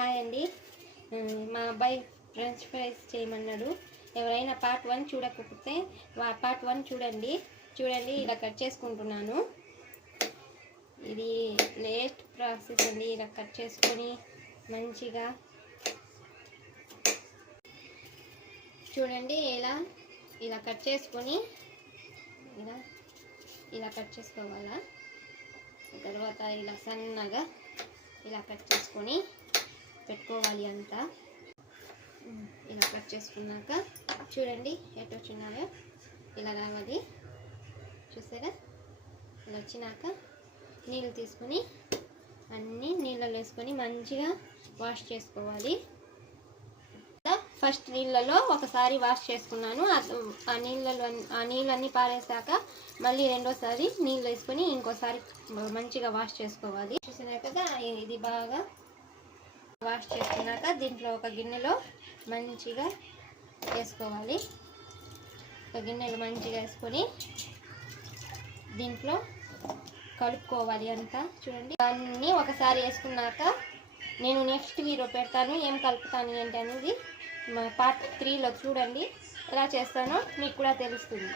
Hi అండి. మా అబ్బాయి ఫ్రెంచ్ ఫ్రైస్ చేయమన్నాడు. ఎవరైనా పార్ట్ 1 చూడకపోతే పార్ట్ 1 చూడండి. ఇలా కట్ చేసుకుంటున్నాను. ఇది లేట్ ప్రాసెస్ అండి. ఇలా కట్ చేసుకొని మంచిగా చూడండి. ఇలా కట్ చేసుకొని ఇలా కట్ చేసుకోవాలా. తర్వాత ఇలా సన్నగా ఇలా కట్ చేసుకొని పెట్టుకోవాలి. అంతా ఇలా కట్ చేసుకున్నాక చూడండి ఎటు వచ్చినాయో ఇలా రావాలి. చూసారా? ఇలా వచ్చినాక నీళ్ళు తీసుకొని అన్నీ నీళ్ళలో వేసుకొని మంచిగా వాష్ చేసుకోవాలి. ఫస్ట్ నీళ్ళలో ఒకసారి వాష్ చేసుకున్నాను. ఆ నీళ్ళన్నీ పారేసాక మళ్ళీ రెండోసారి నీళ్ళు వేసుకొని ఇంకోసారి మంచిగా వాష్ చేసుకోవాలి. చూసినారు కదా, ఇది బాగా వాష్ చేసుకున్నాక దీంట్లో ఒక గిన్నెలో మంచిగా వేసుకోవాలి. ఒక గిన్నెలో మంచిగా వేసుకొని దీంట్లో కలుపుకోవాలి అంతా. చూడండి, అన్నీ ఒకసారి వేసుకున్నాక నేను నెక్స్ట్ వీడియో పెడతాను ఏం కలుపుతాను ఏంటి అనేది. పార్ట్ 3లో చూడండి ఎలా చేస్తానో మీకు కూడా తెలుస్తుంది.